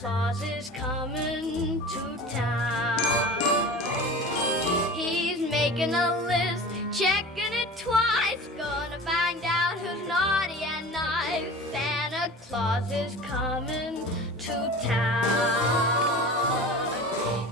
Claus is coming to town. He's making a list, checking it twice, gonna find out who's naughty and nice. Santa Claus is coming to town.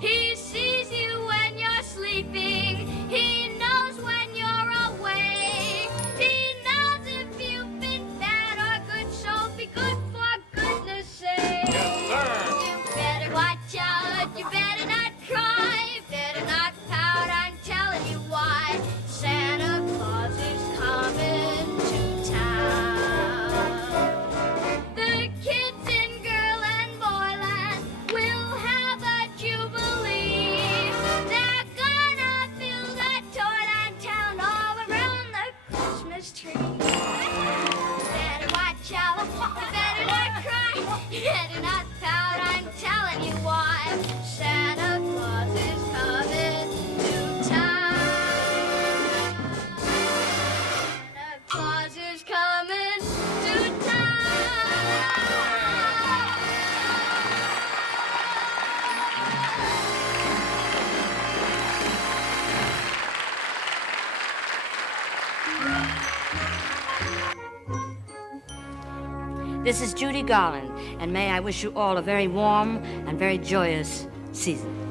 He sees you when you're sleeping, he knows when you're awake, he knows if you've been bad or good, so be good for goodness sake. Yes, sir. You better watch out, you better not cry, you better not pout, I'm telling you why. Santa Claus is coming to town. The kids in girl and boyland will have a jubilee. They're gonna build a toyland town all around the Christmas tree. Better watch out, you better not cry, you better not pout, I'm telling you why. Santa Claus is coming to town. Santa Claus is coming to This is Judy Garland, and may I wish you all a very warm and very joyous season.